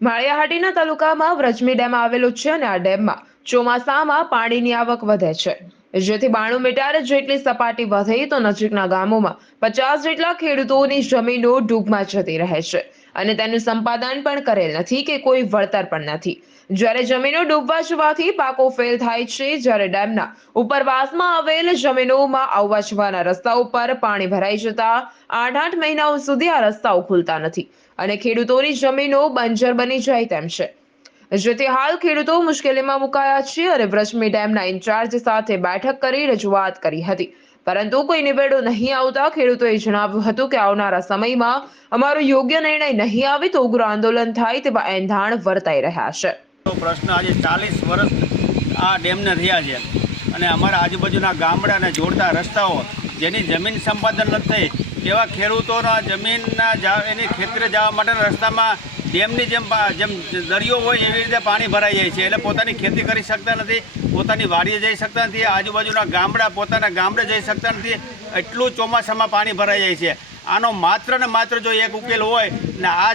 માળિયાહાટીના તાલુકામાં વ્રજમી ડેમ આવેલો છે અને આ ડેમમાં ચોમાસામાં પાણીની આવક વધે છે. જેથી બાણું મીટર જેટલી સપાટી વધે તો નજીકના ગામોમાં પચાસ જેટલા ખેડૂતોની જમીનો ડૂબમાં જતી રહે છે. અને તેનું સંપાદન પણ કરેલ નથી કે કોઈ વળતર પણ નથી. જ્યારે જમીનો ડૂબવા જવાથી પાકો ફેલ થાય છે, જ્યારે ડેમના ઉપરવાસમાં આવેલ જમીનોમાં આવવા જવાના રસ્તા ઉપર પાણી ભરાઈ જતા આઠ આઠ મહિનાઓ સુધી આ રસ્તાઓ ખુલતા નથી અને ખેડૂતોની જમીનો બંજર બની જાય તેમ છે. જેથી હાલ ખેડૂતો મુશ્કેલીમાં મુકાયા છે, અને વ્રજમી ડેમના ઇન્ચાર્જ સાથે બેઠક કરી રજૂઆત કરી હતી. પરંતુ કોઈ નિવેડો નહીં આવતા ખેડૂતોએ જણાવ્યું હતું કે આવનારા સમયમાં અમારો યોગ્ય નિર્ણય નહીં આવે તો ઉગ્ર આંદોલન થાય તેવા એંધાણ વર્તાઈ રહ્યા છે. પ્રશ્ન આજે ચાલીસ વર્ષ આ ડેમને રહ્યા છે. અને અમારા આજુબાજુના ગામડાને જોડતા રસ્તાઓ જેની જમીન સંપાદન નથી થઈ એવા ખેડૂતોના જમીનના એની ખેતરે જવા માટેના રસ્તામાં ડેમની જેમ જેમ દરિયો હોય એવી રીતે પાણી ભરાઈ જાય છે. એટલે પોતાની ખેતી કરી શકતા નથી, પોતાની વાડીએ જઈ શકતા નથી, આજુબાજુના ગામડા પોતાના ગામડે જઈ શકતા નથી. એટલું ચોમાસામાં પાણી ભરાઈ જાય છે. આનો માત્ર ને માત્ર જો એક ઉકેલ હોય ને આ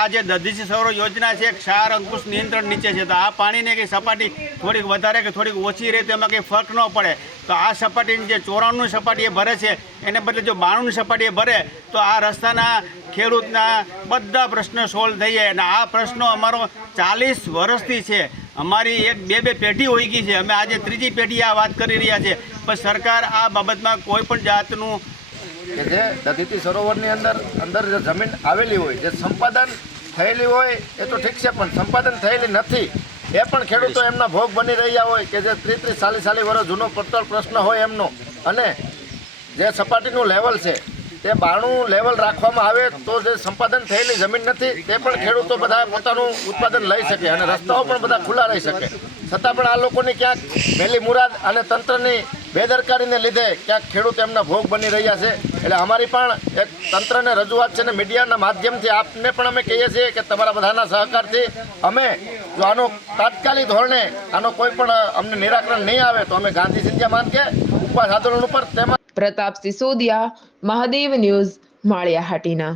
આ જે દધીસી સૌર યોજના છે, ક્ષાર, અંકુશ નિયંત્રણ નીચે છે. તો આ પાણીને કંઈ સપાટી થોડીક વધારે કે થોડીક ઓછી રહે તો એમાં કંઈ ફરક ન પડે. તો આ સપાટીની જે ચોરાણું સપાટી એ ભરે છે, એને બદલે જો બાણુંની સપાટી એ ભરે, તો આ રસ્તાના ખેડૂતના બધા પ્રશ્નો સોલ્વ થઈ જાય. અને આ પ્રશ્નો અમારો ચાલીસ વર્ષથી છે. અમારી એક બે બે પેઢી હોઈ ગઈ છે. અમે આજે ત્રીજી પેઢી આ વાત કરી રહ્યા છે. પણ સરકાર આ બાબતમાં કોઈ પણ જાતનું કે જે દધીતી સરોવરની અંદર અંદર જે જમીન આવેલી હોય, જે સંપાદન થયેલી હોય, એ તો ઠીક છે, પણ સંપાદન થયેલી નથી. એ પણ ખેડૂતો એમના ભોગ બની રહ્યા હોય કે જે ત્રીસ ત્રીસ, ચાલીસ ચાલીસ વર્ષ જૂનો પડતર પ્રશ્ન હોય એમનો. અને જે સપાટીનું લેવલ છે, તે બાણું લેવલ રાખવામાં આવે તો જે સંપાદન થયેલી જમીન નથી, તે પણ ખેડૂતો બધા પોતાનું ઉત્પાદન લઈ શકે અને રસ્તાઓ પણ બધા ખુલ્લા રહી શકે. છતાં પણ આ લોકોની ક્યાંક પહેલી મુરાદ અને તંત્રની બેદરકારીને લીધે ક્યાંક ખેડૂત એમના ભોગ બની રહ્યા છે. એટલે અમારી પણ એક તંત્રને રજૂઆત છે ને મીડિયાના માધ્યમથી આપને પણ અમે કહીએ છીએ કે તમારા બધાના સહકારથી અમે જો આનો તાત્કાલિક ધોરણે આનો કોઈ પણ અમને નિરાકરણ નહીં આવે તો અમે ગાંધી સિંધિયા માન કે ઉપવાસ આંદોલન ઉપર તેમાં પ્રતાપ સિસોદિયા મહાદેવ ન્યૂઝ, માળિયાહાટીના.